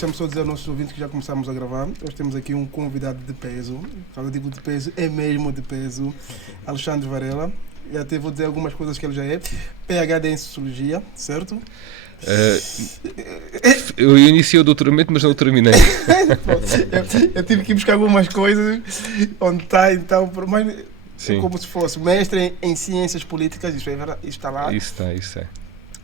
deixa-me só dizer aos nossos ouvintes que já começamos a gravar. Nós temos aqui um convidado de peso. Quando eu digo de peso, é mesmo de peso. Alexandre Varela. E até vou dizer algumas coisas que ele já é. PhD em Sociologia, certo? Eu iniciei o doutoramento, mas não o terminei. eu tive que ir buscar algumas coisas onde está, então, mas Sim. como se fosse mestre em Ciências Políticas, isso está lá. Isso é.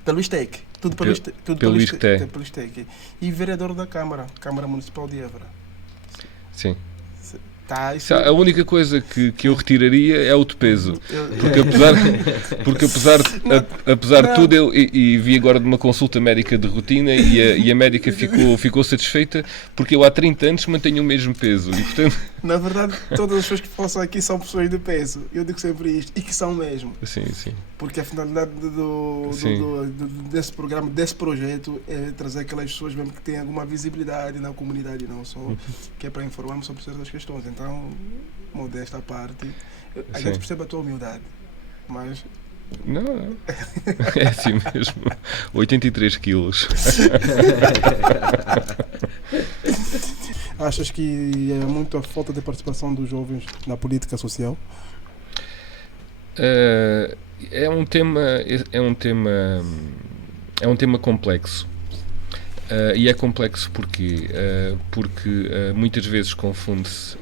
Pelo ISTEC. Tudo pelo ISTEC. Pelo ISTEC. E vereador da Câmara Municipal de Évora. Sim. Tá, isso... A única coisa que eu retiraria é o de peso. Porque apesar de tudo, eu vi agora de uma consulta médica de rotina e a médica ficou satisfeita porque eu há 30 anos mantenho o mesmo peso. E, portanto... Na verdade, todas as pessoas que passam aqui são pessoas de peso. Eu digo sempre isto. E que são mesmo. Sim. Porque a finalidade desse programa, desse projeto, é trazer aquelas pessoas mesmo que têm alguma visibilidade na comunidade, não só que é para informar sobre certas questões. Então, modesta parte, a gente percebe a tua humildade, mas... Não. É assim mesmo. 83 quilos. Achas que é muito a falta de participação dos jovens na política social? É um tema complexo. E é complexo porquê? Porque muitas vezes confunde-se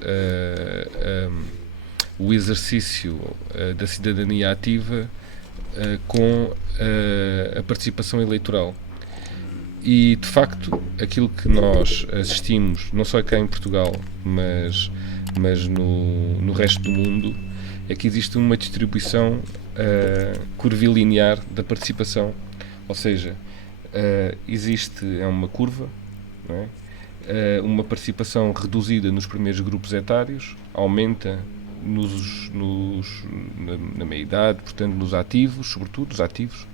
o exercício da cidadania ativa com a participação eleitoral. E, de facto, aquilo que nós assistimos, não só cá em Portugal, mas no resto do mundo, é que existe uma distribuição curvilinear da participação. Ou seja, existe uma curva, não é? Uma participação reduzida nos primeiros grupos etários, aumenta na meia-idade, portanto nos ativos, sobretudo os ativos,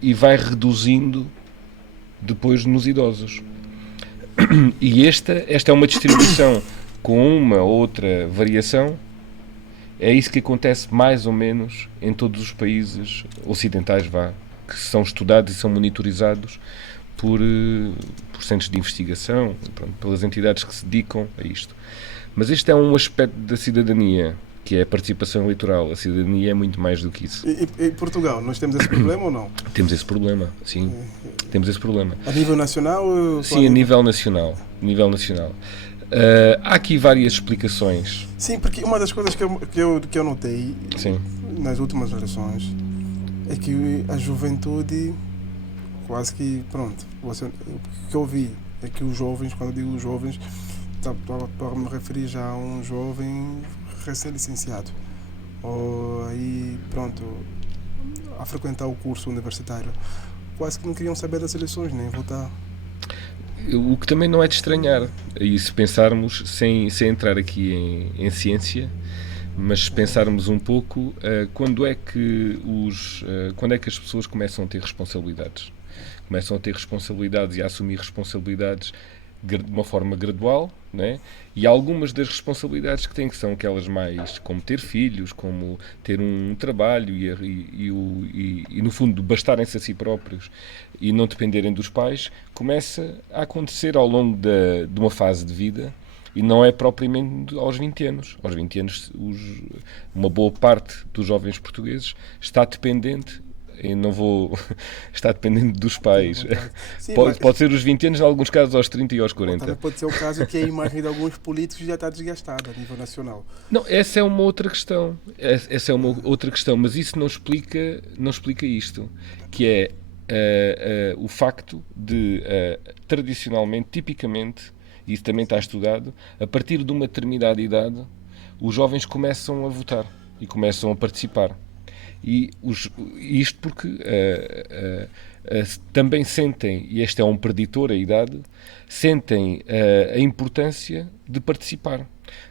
e vai reduzindo depois nos idosos. E esta é uma distribuição com uma outra variação. É isso que acontece mais ou menos em todos os países ocidentais, que são estudados e são monitorizados por centros de investigação, pelas entidades que se dedicam a isto. Mas este é um aspecto da cidadania, que é a participação eleitoral. A cidadania é muito mais do que isso. E Portugal, nós temos esse problema ou não? Temos esse problema, sim. Temos esse problema. A nível nacional? Sim, a nível nacional. Há aqui várias explicações. Sim, porque uma das coisas que eu notei nas últimas eleições é que a juventude quase que, o que eu vi é que os jovens, quando eu digo jovens, para me referir já a um jovem recém-licenciado ou aí, a frequentar o curso universitário, quase que não queriam saber das eleições, nem votar. O que também não é de estranhar, e se pensarmos, sem entrar aqui em ciência, mas se pensarmos um pouco, quando é que as pessoas começam a ter responsabilidades? Começam a ter responsabilidades e a assumir responsabilidades de uma forma gradual, né? E algumas das responsabilidades que têm, que são aquelas mais como ter filhos, como ter um trabalho e no fundo bastarem-se a si próprios e não dependerem dos pais, começa a acontecer ao longo de uma fase de vida. E não é propriamente aos 20 anos. Aos 20 anos, uma boa parte dos jovens portugueses está dependente, está dependente dos pais. Sim, pode ser os 20 anos, em alguns casos aos 30 e aos 40. Também pode ser o caso que a imagem de alguns políticos já está desgastada a nível nacional. Não, essa é uma outra questão. Mas isso não explica isto, que é o facto de, tradicionalmente, tipicamente, e isso também está estudado, a partir de uma determinada idade, os jovens começam a votar e começam a participar. E isto porque também sentem, e este é um preditor, a idade, sentem a importância de participar,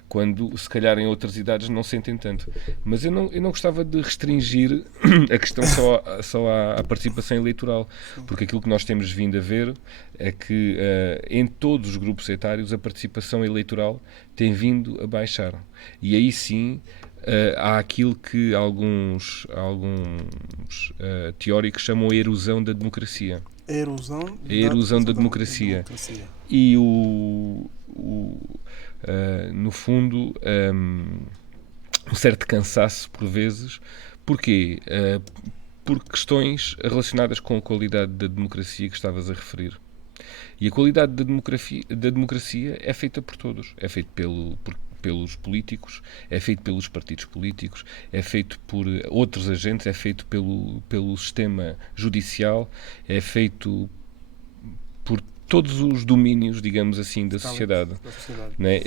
quando se calhar em outras idades não sentem tanto. Mas eu não gostava de restringir a questão só à participação eleitoral, porque aquilo que nós temos vindo a ver é que em todos os grupos etários a participação eleitoral tem vindo a baixar. E aí sim há aquilo que alguns teóricos chamam a erosão da democracia. A erosão da democracia. e no fundo, um certo cansaço por vezes. Porquê? Por questões relacionadas com a qualidade da democracia que estavas a referir. E a qualidade da democracia é feita por todos. É feita pelos políticos, é feito pelos partidos políticos, é feito por outros agentes, é feito pelo sistema judicial, é feito por todos os domínios, digamos assim, da sociedade. Né?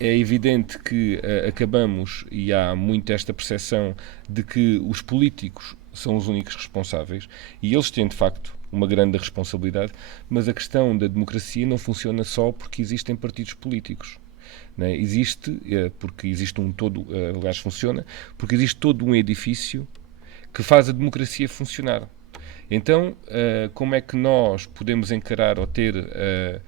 É evidente que acabamos, e há muito esta percepção de que os políticos são os únicos responsáveis, e eles têm, de facto, uma grande responsabilidade, mas a questão da democracia não funciona só porque existem partidos políticos. Né? Existe, porque existe um todo, aliás, funciona, porque existe todo um edifício que faz a democracia funcionar. Então, como é que nós podemos encarar ou ter a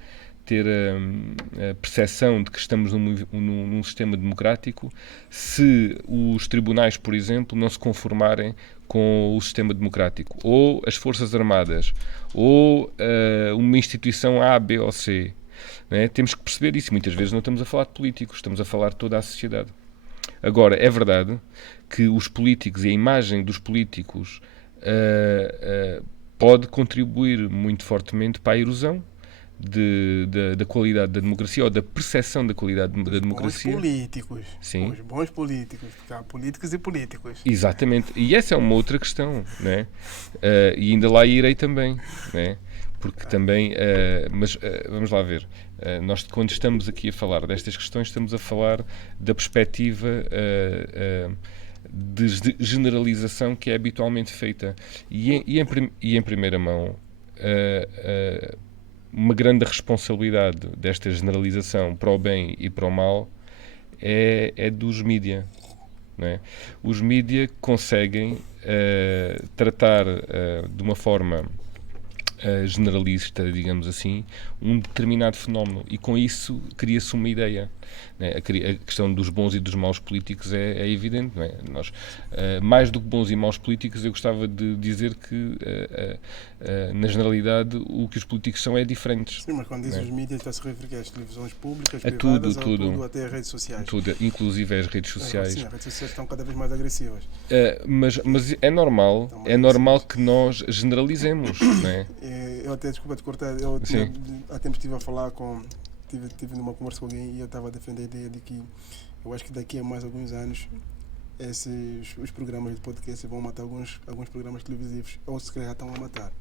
percepção de que estamos num sistema democrático se os tribunais, por exemplo, não se conformarem com o sistema democrático, ou as Forças Armadas, ou uma instituição A, B ou C? Né? Temos que perceber isso. Muitas vezes não estamos a falar de políticos, estamos a falar de toda a sociedade. Agora, é verdade que os políticos e a imagem dos políticos pode contribuir muito fortemente para a erosão da qualidade da democracia, ou da percepção da qualidade da democracia. Bons políticos. Sim. Os bons políticos, porque há políticos e políticos. Exatamente. E essa é uma outra questão, né? E ainda lá irei também, né? Porque também, mas vamos lá ver, nós quando estamos aqui a falar destas questões, estamos a falar da perspectiva de generalização que é habitualmente feita. E em primeira mão, uma grande responsabilidade desta generalização para o bem e para o mal é dos mídia. Né? Os mídia conseguem tratar de uma forma generalista, digamos assim, um determinado fenómeno, e com isso cria-se uma ideia. Né? A questão dos bons e dos maus políticos é evidente. Não é? Nós, mais do que bons e maus políticos, eu gostava de dizer que, na generalidade, o que os políticos são é diferentes. Sim, mas quando diz os mídias, está-se a referir às televisões públicas, a privadas, tudo, até as redes sociais. Tudo, inclusive as redes sociais. Sim, as redes sociais estão cada vez mais agressivas. Mas é normal que nós generalizemos, não é? Eu até, desculpa te cortar, eu há tempos estive a falar tive numa conversa com alguém e eu estava a defender a ideia de que eu acho que daqui a mais alguns anos os programas de podcast vão matar alguns programas televisivos, ou se calhar estão a matar.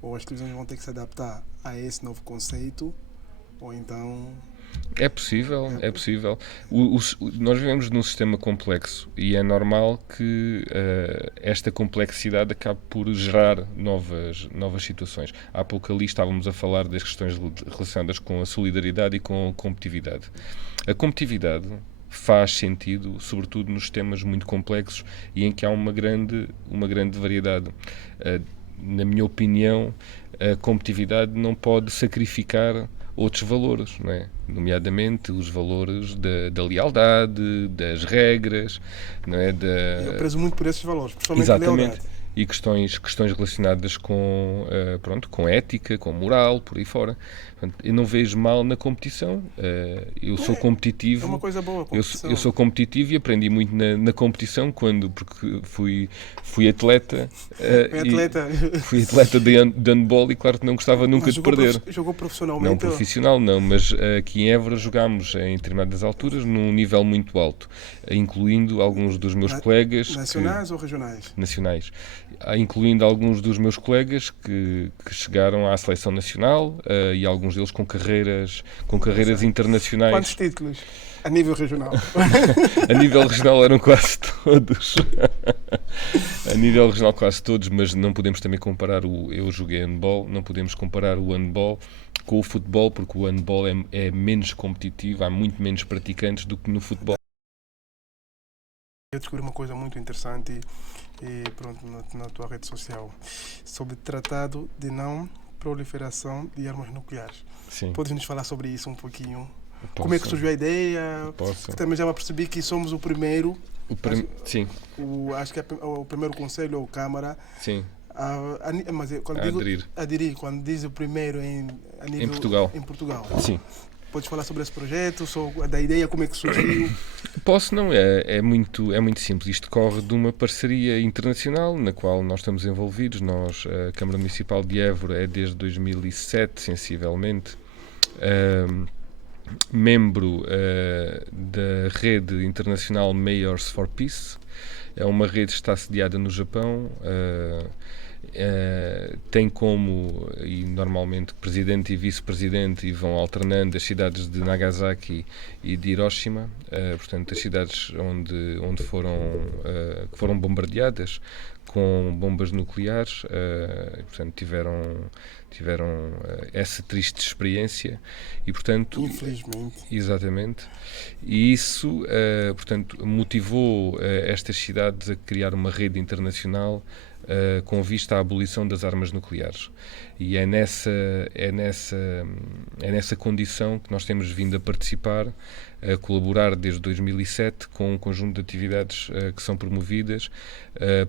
Ou as televisões vão ter que se adaptar a esse novo conceito, ou então... É possível. Nós vivemos num sistema complexo e é normal que esta complexidade acabe por gerar novas situações. Há pouco ali estávamos a falar das questões relacionadas com a solidariedade e com a competitividade. A competitividade faz sentido, sobretudo nos sistemas muito complexos e em que há uma grande variedade. Na minha opinião, a competitividade não pode sacrificar outros valores, não é? Nomeadamente os valores da lealdade, das regras, não é? Eu prezo muito por esses valores, principalmente a lealdade. E questões relacionadas com ética, com moral, por aí fora. Portanto, eu não vejo mal na competição. Eu sou competitivo. É uma coisa boa a competição. Eu sou competitivo e aprendi muito na competição porque fui atleta. Fui atleta de handball e claro que não gostava nunca de perder. Jogou profissionalmente? Não profissional, não, mas aqui em Évora jogámos em determinadas alturas num nível muito alto, incluindo alguns dos meus colegas. Nacionais ou regionais? Nacionais. Incluindo alguns dos meus colegas que chegaram à seleção nacional e alguns deles com carreiras internacionais. Quantos títulos a nível regional? A nível regional eram quase todos. A nível regional quase todos, mas não podemos também comparar eu joguei handball, não podemos comparar o handball com o futebol, porque o handball é menos competitivo, há muito menos praticantes do que no futebol. Eu descobri uma coisa muito interessante e pronto, na tua rede social sobre tratado de não proliferação de armas nucleares. Sim. Podes nos falar sobre isso um pouquinho? Posso. Como é que surgiu a ideia? Posso. Também já percebi que somos o primeiro. Sim. Acho que é o primeiro conselho ou câmara sim. Mas quando aderir. Quando diz o primeiro a nível, em Portugal. Sim. Podes falar sobre esse projeto, da ideia, como é que surgiu? Posso, não. É muito simples. Isto decorre de uma parceria internacional na qual nós estamos envolvidos. A Câmara Municipal de Évora é desde 2007, sensivelmente, membro da rede internacional Mayors for Peace. É uma rede que está sediada no Japão. Tem como, e normalmente, presidente e vice-presidente, e vão alternando as cidades de Nagasaki e de Hiroshima, portanto, as cidades onde que foram bombardeadas com bombas nucleares, portanto, tiveram essa triste experiência e, portanto, infelizmente, exatamente, e isso, portanto, motivou estas cidades a criar uma rede internacional com vista à abolição das armas nucleares. E é nessa condição que nós temos vindo a participar, a colaborar desde 2007 com um conjunto de atividades que são promovidas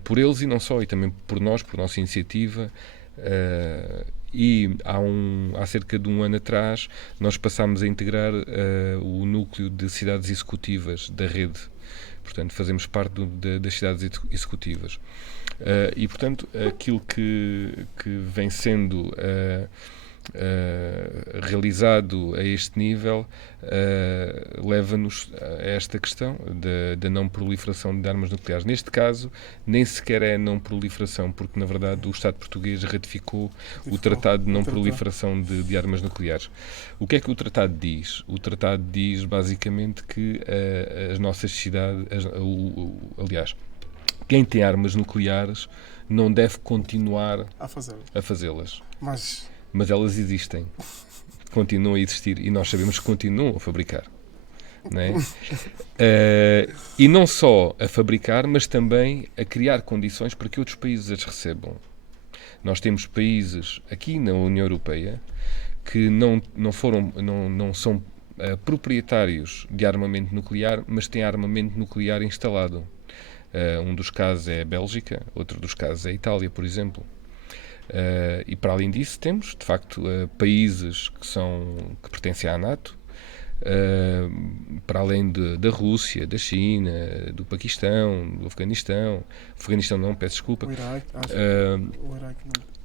por eles e não só, e também por nós, por nossa iniciativa. E há cerca de um ano atrás nós passámos a integrar o núcleo de cidades executivas da rede. Portanto, fazemos parte das cidades executivas. E, portanto, aquilo que vem sendo realizado a este nível leva-nos a esta questão da não proliferação de armas nucleares. Neste caso, nem sequer é não proliferação, porque, na verdade, o Estado português ratificou o Tratado de Não Proliferação de Armas Nucleares. O que é que o Tratado diz? O Tratado diz, basicamente, que as nossas cidades... aliás, quem tem armas nucleares não deve continuar a fazê-las. Mas elas existem. Continuam a existir. E nós sabemos que continuam a fabricar. Não é? E não só a fabricar, mas também a criar condições para que outros países as recebam. Nós temos países aqui na União Europeia que não são proprietários de armamento nuclear, mas têm armamento nuclear instalado. Um dos casos é a Bélgica, outro dos casos é a Itália, por exemplo. E para além disso temos, de facto, países que pertencem à NATO, para além da Rússia, da China, do Paquistão, do Afeganistão. Afeganistão não, peço desculpa. O Iraque,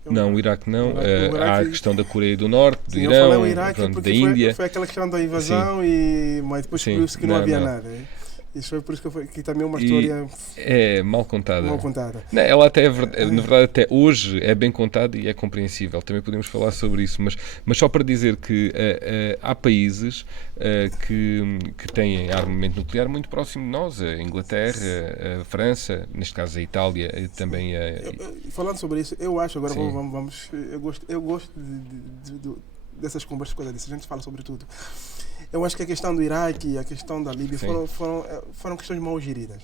o Iraque não. Há a questão da Coreia do Norte, do Sim, Irão, eu falei o Iraque da Índia. Foi aquela questão da invasão, mas depois viu-se que não havia nada. Isso foi por isso que também é uma história... É mal contada. Não, ela até na verdade, até hoje é bem contada e é compreensível. Também podemos falar sobre isso. Mas só para dizer que há países que têm armamento nuclear muito próximo de nós. A Inglaterra, a França, neste caso a Itália, também falando sobre isso, eu acho, agora vamos... Eu gosto dessas conversas, coisa disso. A gente fala sobre tudo. Eu acho que a questão do Iraque e a questão da Líbia foram questões mal geridas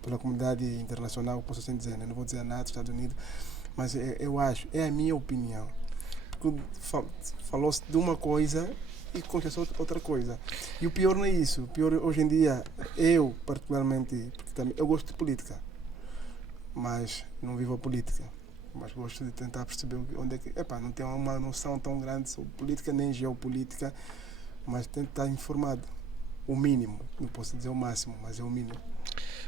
pela comunidade internacional, posso assim dizer, né? Não vou dizer nada dos Estados Unidos, mas eu acho, é a minha opinião. Porque falou-se de uma coisa e aconteceu outra coisa. E o pior não é isso. O pior hoje em dia, eu particularmente, porque também eu gosto de política, mas não vivo a política. Mas gosto de tentar perceber onde é que... não tenho uma noção tão grande sobre política nem geopolítica, mas tento estar informado. O mínimo. Não posso dizer o máximo, mas é o mínimo.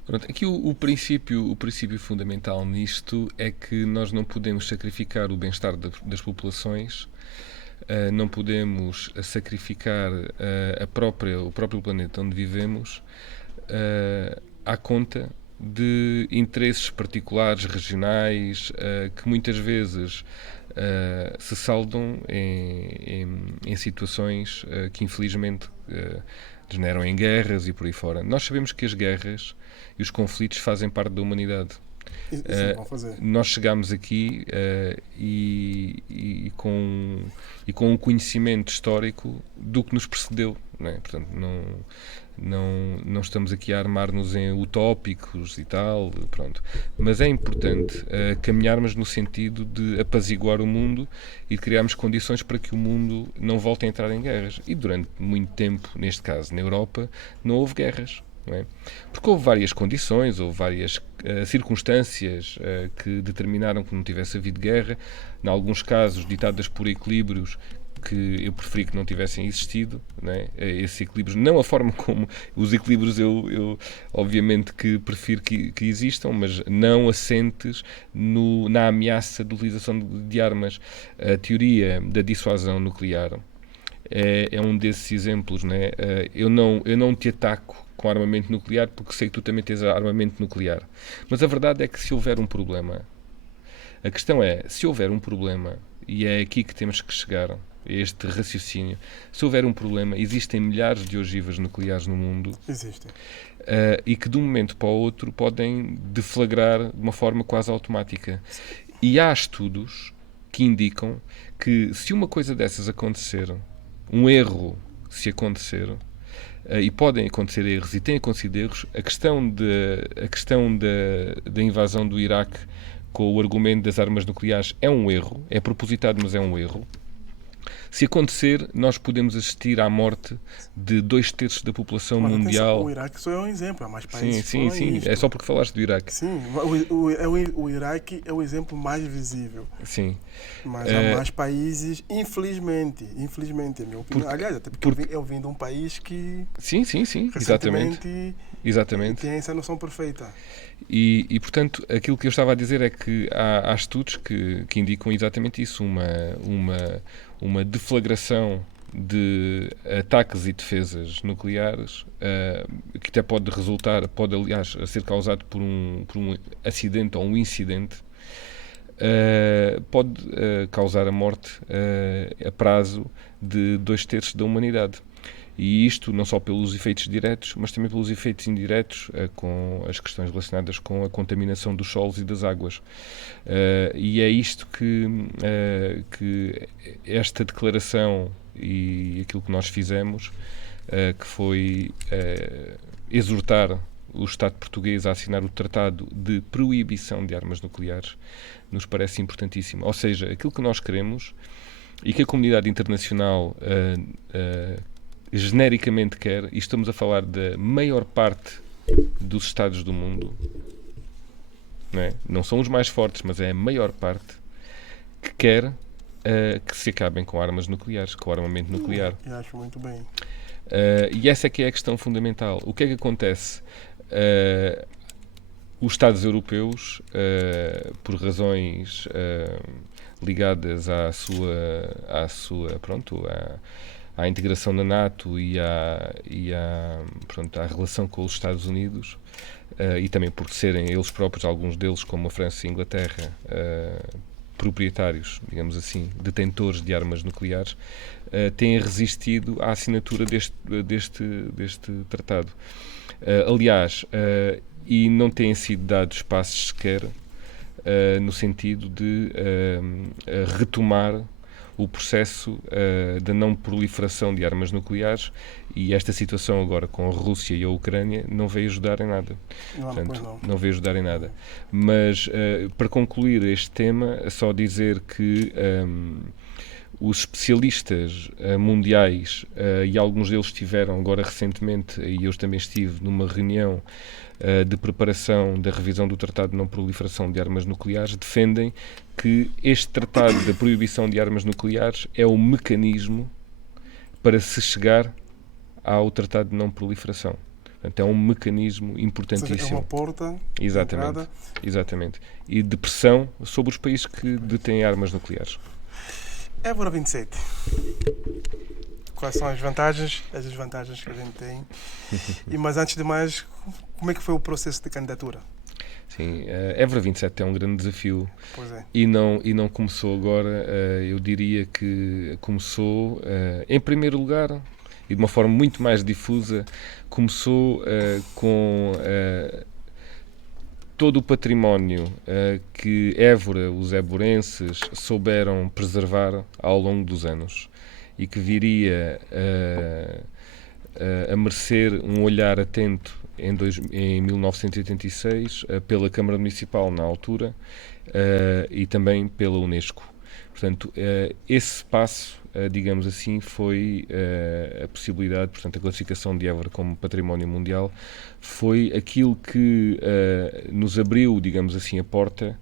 Pronto, aqui o princípio fundamental nisto é que nós não podemos sacrificar o bem-estar das populações, não podemos sacrificar o próprio planeta onde vivemos à conta de interesses particulares, regionais, que muitas vezes se saldam em situações que infelizmente degeneram em guerras e por aí fora. Nós sabemos que as guerras e os conflitos fazem parte da humanidade. Nós chegámos aqui e com um conhecimento histórico do que nos precedeu, não é? Portanto, não estamos aqui a armar-nos em utópicos e tal, pronto. Mas é importante caminharmos no sentido de apaziguar o mundo e de criarmos condições para que o mundo não volte a entrar em guerras. E durante muito tempo, neste caso na Europa, não houve guerras. não é? Porque houve várias condições, houve várias circunstâncias que determinaram que não tivesse havido guerra, em alguns casos ditadas por equilíbrios que eu preferi que não tivessem existido, não é? Esses equilíbrios, não a forma como os equilíbrios eu obviamente que prefiro que existam, mas não assentes na ameaça de utilização de armas. A teoria da dissuasão nuclear é um desses exemplos, não é? Eu não te ataco com armamento nuclear porque sei que tu também tens armamento nuclear. Mas a verdade é que se houver um problema, a questão é, se houver um problema, e é aqui que temos que chegar, este raciocínio, se houver um problema, existem milhares de ogivas nucleares no mundo. Existem. E que de um momento para o outro podem deflagrar de uma forma quase automática. E há estudos que indicam que se uma coisa dessas acontecer, um erro se acontecer, e podem acontecer erros e têm acontecido erros, a questão da invasão do Iraque com o argumento das armas nucleares é um erro, é propositado, mas é um erro. Se acontecer, nós podemos assistir à morte de 2/3 da população mundial. Atenção, o Iraque só é um exemplo, há mais países. Sim. É só porque falaste do Iraque. Sim, o Iraque é o exemplo mais visível. Sim. Mas há mais países, infelizmente, é a minha opinião. Aliás, até porque eu vim de um país que... Sim, exatamente. Tem essa noção perfeita. E, portanto, aquilo que eu estava a dizer é que há estudos que indicam exatamente isso, uma deflagração de ataques e defesas nucleares que até pode aliás ser causado por um acidente ou um incidente, pode causar a morte a prazo de 2/3 da humanidade. E isto não só pelos efeitos diretos, mas também pelos efeitos indiretos, com as questões relacionadas com a contaminação dos solos e das águas. E é isto que esta declaração e aquilo que nós fizemos, que foi exortar o Estado português a assinar o Tratado de Proibição de Armas Nucleares, nos parece importantíssimo. Ou seja, aquilo que nós queremos e que a comunidade internacional genericamente quer, e estamos a falar da maior parte dos Estados do mundo, não são os mais fortes, mas é a maior parte que quer que se acabem com armas nucleares, com armamento nuclear. Eu acho muito bem. E essa é que é a questão fundamental. O que é que acontece? Os Estados europeus, por razões ligadas à integração na NATO e à relação com os Estados Unidos, e também por serem eles próprios, alguns deles, como a França e a Inglaterra, proprietários, digamos assim, detentores de armas nucleares, têm resistido à assinatura deste tratado. Aliás, e não têm sido dados passos sequer no sentido de retomar o processo da não proliferação de armas nucleares, e esta situação agora com a Rússia e a Ucrânia não veio ajudar em nada. Não veio ajudar em nada. Mas, para concluir este tema, é só dizer que os especialistas mundiais, e alguns deles estiveram agora recentemente, e eu também estive numa reunião de preparação da revisão do Tratado de Não Proliferação de Armas Nucleares, defendem que este Tratado da Proibição de Armas Nucleares é o mecanismo para se chegar ao Tratado de Não Proliferação. Portanto, é um mecanismo importantíssimo. Ou seja, é uma porta de entrada. Exatamente. E de pressão sobre os países que detêm armas nucleares. Évora 27. Quais são as vantagens, as desvantagens que a gente tem? Mas antes de mais, como é que foi o processo de candidatura? Sim, Évora 27 é um grande desafio. Pois é. E não começou agora, eu diria que começou, em primeiro lugar, e de uma forma muito mais difusa, começou com todo o património que Évora, os évorenses, souberam preservar ao longo dos anos e que viria a merecer um olhar atento em 1986 pela Câmara Municipal na altura e também pela Unesco. Portanto, esse passo, digamos assim, foi a possibilidade, portanto, a classificação de Évora como património mundial foi aquilo que nos abriu, digamos assim, a porta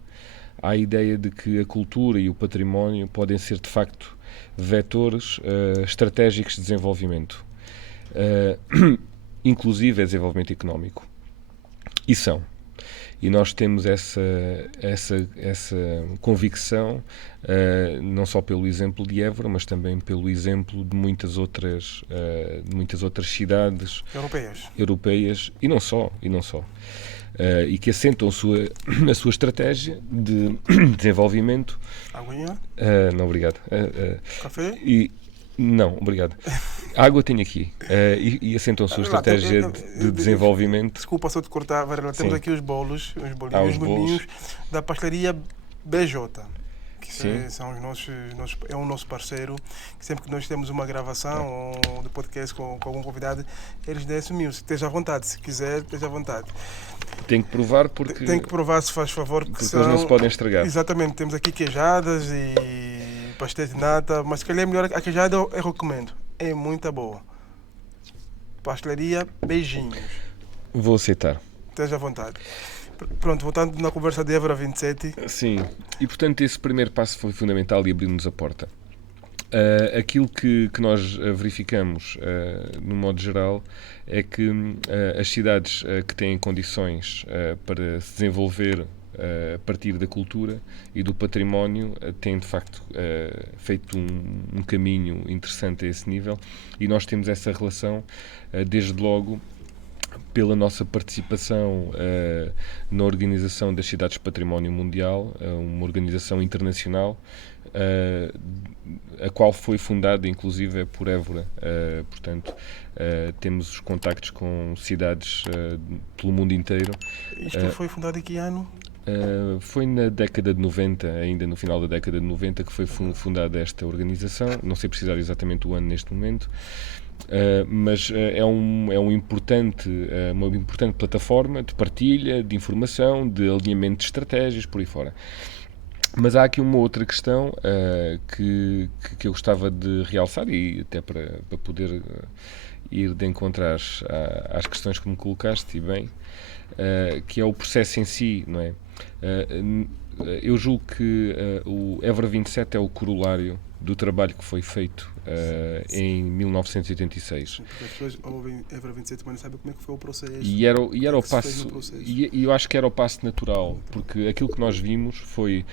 à ideia de que a cultura e o património podem ser, de facto, vetores estratégicos de desenvolvimento, inclusive desenvolvimento económico. E são. E nós temos essa convicção, não só pelo exemplo de Évora, mas também pelo exemplo de muitas outras cidades europeias e não só. E que assentam a sua estratégia de desenvolvimento. Aguinha? Não, obrigado. Café? Não, obrigado. Água tenho aqui. E assentam a sua estratégia de desenvolvimento. Desculpa só te cortar, Varela. Temos aqui os bolinhos da pastelaria BJ. Que são os nossos, é o nosso parceiro. Que sempre que nós temos uma gravação ou de podcast com algum convidado, eles descem o music. Esteja à vontade, se quiser, esteja à vontade. Tem que provar porque... Tem que provar, se faz favor. Porque eles não se podem estragar. Exatamente. Temos aqui queijadas e pastéis de nata, mas se calhar é melhor a queijada, eu recomendo. É muito boa. Pastelaria Beijinhos. Vou aceitar. Esteja à vontade. Pronto, voltando na conversa de Évora 27. Sim, e portanto esse primeiro passo foi fundamental e abriu-nos a porta. Aquilo que nós verificamos, no modo geral, é que as cidades que têm condições para se desenvolver a partir da cultura e do património têm de facto feito um caminho interessante a esse nível, e nós temos essa relação desde logo pela nossa participação na Organização das Cidades Património Mundial, uma organização internacional, a qual foi fundada inclusive por Évora. Portanto, temos os contactos com cidades pelo mundo inteiro. Isto foi fundado em que ano? Foi na década de 90, ainda no final da década de 90, que foi fundada esta organização. Não sei precisar exatamente o ano neste momento. Mas é uma importante plataforma de partilha, de informação, de alinhamento de estratégias, por aí fora. Mas há aqui uma outra questão que eu gostava de realçar, e até para poder ir de encontro às questões que me colocaste, e bem, que é o processo em si, não é? Eu julgo que o Évora 27 é o corolário do trabalho que foi feito em 1986. Porque as pessoas ouvem Évora 27, mas não sabem como é que foi o processo. E era o passo, e eu acho que era o passo natural, porque aquilo que nós vimos foi,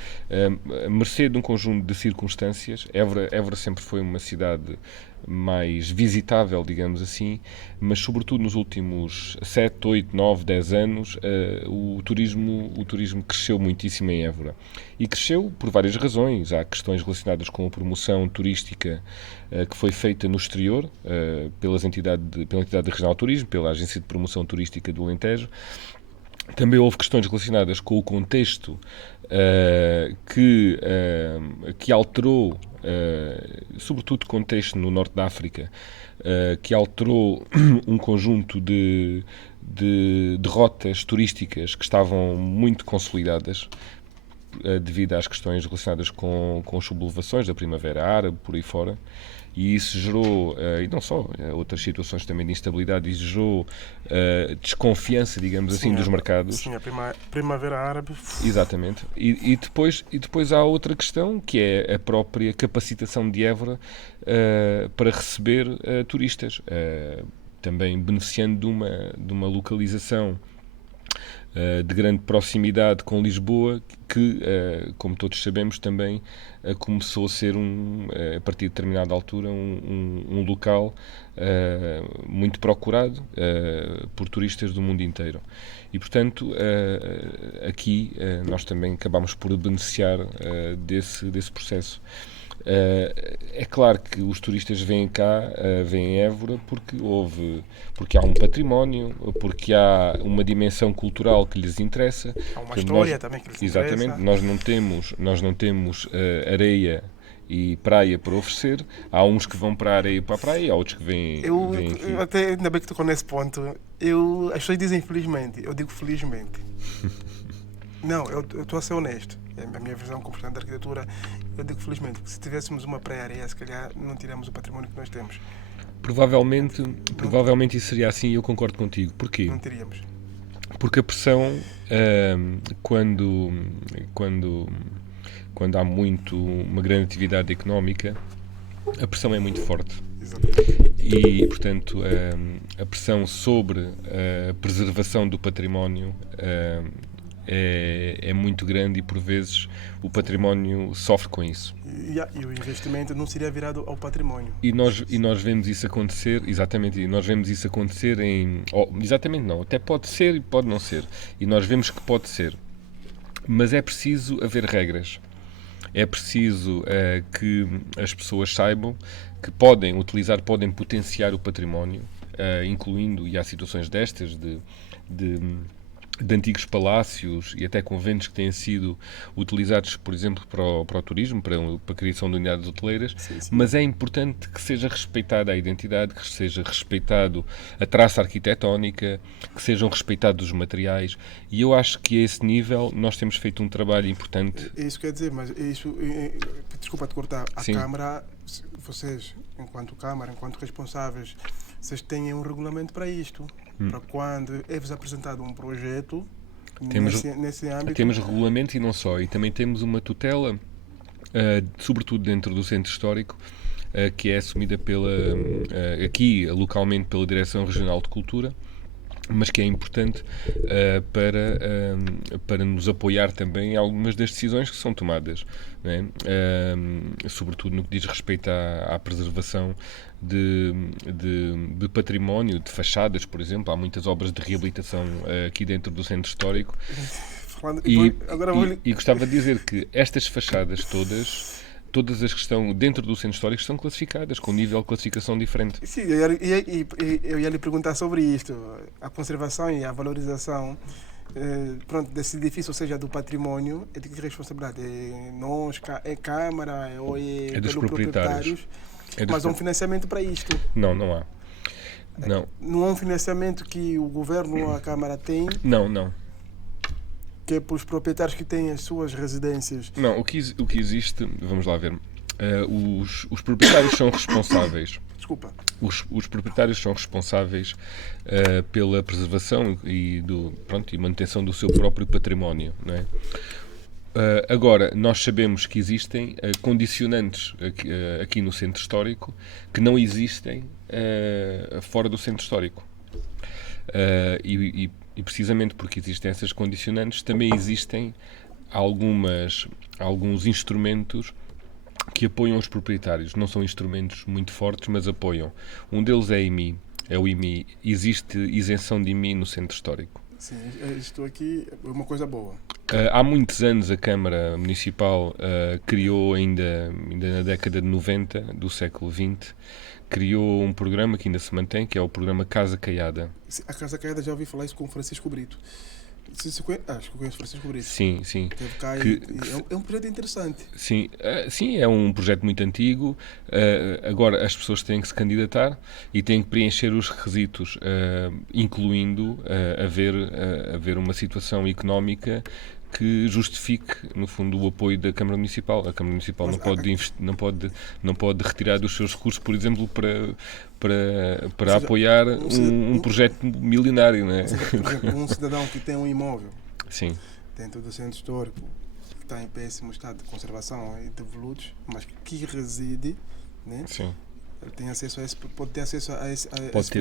mercê de um conjunto de circunstâncias. Évora sempre foi uma cidade mais visitável, digamos assim, mas sobretudo nos últimos 7, 8, 9, 10 anos o turismo cresceu muitíssimo em Évora, e cresceu por várias razões. Há questões relacionadas com a promoção turística que foi feita no exterior pela entidade regional de turismo, pela Agência de Promoção Turística do Alentejo. Também houve questões relacionadas com o contexto que alterou, sobretudo contexto no norte da África, que alterou um conjunto de rotas turísticas que estavam muito consolidadas devido às questões relacionadas com as sublevações da Primavera Árabe, por aí fora. E isso gerou, e não só, outras situações também de instabilidade, e gerou desconfiança, digamos assim, dos mercados. Sim, a Primavera Árabe. Exatamente. E depois há outra questão, que é a própria capacitação de Évora para receber turistas, também beneficiando de uma localização de grande proximidade com Lisboa, que, como todos sabemos, também começou a ser, a partir de determinada altura, um local muito procurado por turistas do mundo inteiro. E, portanto, aqui nós também acabamos por beneficiar desse processo. É claro que os turistas vêm cá, vêm em Évora, porque há um património, porque há uma dimensão cultural que lhes interessa. Há uma história também que lhes interessa. Exatamente. Nós não temos areia e praia para oferecer. Há uns que vão para a areia e para a praia, há outros que vêm aqui. Eu até, ainda bem que tocou nesse ponto. As pessoas dizem felizmente, eu digo felizmente. Não, eu estou a ser honesto. É a minha visão como estudante de arquitetura. Eu digo felizmente que se tivéssemos uma praia, se calhar não teríamos o património que nós temos. Provavelmente isso seria assim e eu concordo contigo. Porquê? Não teríamos. Porque a pressão, quando há uma grande atividade económica, a pressão é muito forte. Exatamente. E, portanto, a pressão sobre a preservação do património é muito grande e, por vezes, o património sofre com isso. E o investimento não seria virado ao património. E nós vemos isso acontecer, exatamente, exatamente não, até pode ser e pode não ser. E nós vemos que pode ser. Mas é preciso haver regras. É preciso que as pessoas saibam que podem potenciar o património, incluindo, e há situações destas, de antigos palácios e até conventos que têm sido utilizados, por exemplo, para o turismo, para a criação de unidades hoteleiras, Sim. mas é importante que seja respeitada a identidade, que seja respeitado a traça arquitetónica, que sejam respeitados os materiais, e eu acho que a esse nível nós temos feito um trabalho importante. Isso quer dizer, mas desculpa te cortar, a Sim. Câmara, vocês, enquanto Câmara, enquanto responsáveis, vocês têm um regulamento para isto. Para quando é-vos apresentado um projeto nesse âmbito. Temos regulamento e não só, e também temos uma tutela, sobretudo dentro do centro histórico, que é assumida aqui localmente pela Direção Regional de Cultura, mas que é importante para nos apoiar também em algumas das decisões que são tomadas, não é? Sobretudo no que diz respeito à preservação de património, de fachadas, por exemplo. Há muitas obras de reabilitação aqui dentro do centro histórico. E gostava de dizer que estas fachadas todas as que estão dentro do centro histórico estão classificadas, com nível de classificação diferente. Sim, eu ia lhe perguntar sobre isto. A conservação e a valorização desse edifício, ou seja, do património, é de que responsabilidade? É Câmara ou é dos pelo proprietários. Mas há um financiamento para isto? Não há. Não há um financiamento que o Governo ou a Câmara tem? Não. Que é para os proprietários que têm as suas residências? Não, o que existe, vamos lá ver, os proprietários são responsáveis. Desculpa. Os proprietários são responsáveis pela preservação e manutenção do seu próprio património, não é? Agora, nós sabemos que existem condicionantes aqui no centro histórico que não existem fora do centro histórico. E precisamente porque existem essas condicionantes, também existem alguns instrumentos que apoiam os proprietários. Não são instrumentos muito fortes, mas apoiam. Um deles é o IMI. Existe isenção de IMI no centro histórico. Sim, isto aqui é uma coisa boa. Há muitos anos a Câmara Municipal criou, ainda na década de 90 do século XX, criou um programa que ainda se mantém, que é o programa Casa Caiada. A Casa Caiada, já ouvi falar isso com o Francisco Brito. Acho que conheço o Francisco Brito. Sim. É um projeto interessante. Sim, é um projeto muito antigo. Agora as pessoas têm que se candidatar e têm que preencher os requisitos, incluindo haver uma situação económica que justifique, no fundo, o apoio da Câmara Municipal. A Câmara Municipal não pode retirar dos seus recursos, por exemplo, para apoiar um projeto milionário, não é? Por exemplo, um cidadão que tem um imóvel dentro do centro histórico, que está em péssimo estado de conservação e devolutos, mas que reside, né? Sim. Ele tem acesso a esse, pode ter acesso a esse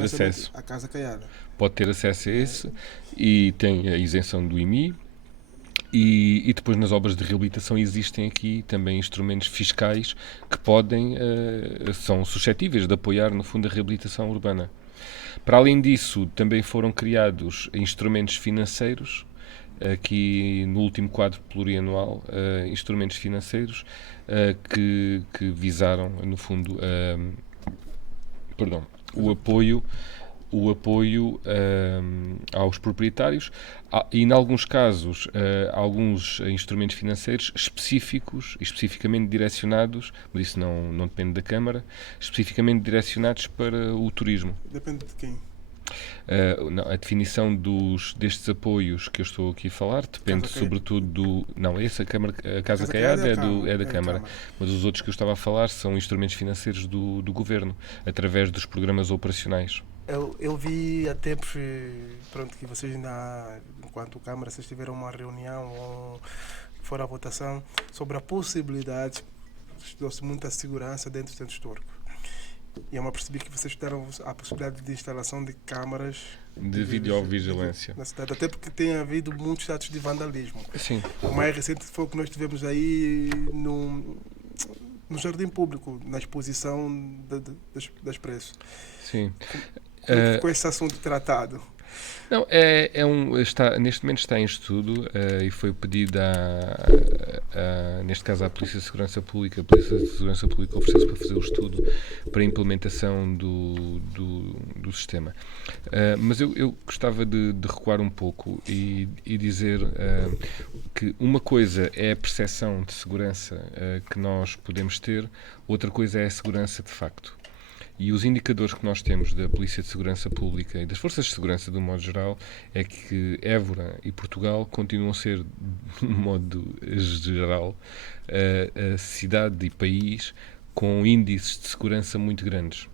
acesso à Casa Caiada. Pode ter acesso a esse e tem a isenção do IMI. E depois nas obras de reabilitação existem aqui também instrumentos fiscais que são suscetíveis de apoiar, no fundo, a reabilitação urbana. Para além disso, também foram criados instrumentos financeiros, aqui no último quadro plurianual, instrumentos financeiros que visaram, no fundo, o apoio aos proprietários e, em alguns casos, alguns instrumentos financeiros especificamente direcionados, mas isso não depende da Câmara, especificamente direcionados para o turismo. Depende de quem? Não, a definição destes apoios que eu estou aqui a falar depende sobretudo do... Não, a Casa Caiada é da Câmara, mas os outros que eu estava a falar são instrumentos financeiros do Governo, através dos programas operacionais. Eu vi há tempos, pronto, que vocês enquanto Câmara, vocês tiveram uma reunião ou fora a votação sobre a possibilidade, estudou-se muita segurança dentro do centro histórico. E eu me percebi que vocês deram a possibilidade de instalação de câmaras de videovigilância na cidade, até porque tem havido muitos atos de vandalismo. Sim. O mais recente foi o que nós tivemos aí no Jardim Público, na exposição das Expresso. Sim. Com esse assunto tratado? Não, neste momento está em estudo e foi pedido neste caso à Polícia de Segurança Pública. A Polícia de Segurança Pública ofereceu-se para fazer o estudo para a implementação do sistema. Mas eu gostava de recuar um pouco e dizer que uma coisa é a percepção de segurança que nós podemos ter, outra coisa é a segurança de facto. E os indicadores que nós temos da Polícia de Segurança Pública e das Forças de Segurança, de um modo geral, é que Évora e Portugal continuam a ser, de um modo geral, a cidade e país com índices de segurança muito grandes.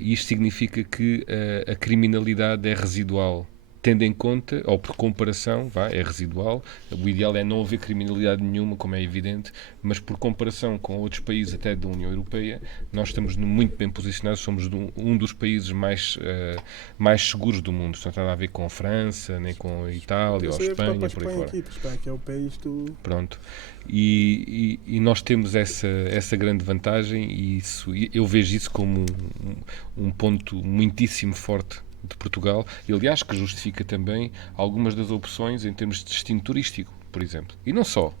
Isto significa que a criminalidade é residual, tendo em conta, ou por comparação, é residual. O ideal é não haver criminalidade nenhuma, como é evidente, mas por comparação com outros países, até da União Europeia, nós estamos muito bem posicionados, somos um dos países mais seguros do mundo. Não tem nada a ver com a França, nem com a Itália, ou a Espanha, por aí fora. Espanha, que é o país do... Pronto. E nós temos essa grande vantagem e eu vejo isso como um ponto muitíssimo forte de Portugal, e aliás que justifica também algumas das opções em termos de destino turístico, por exemplo. E não só.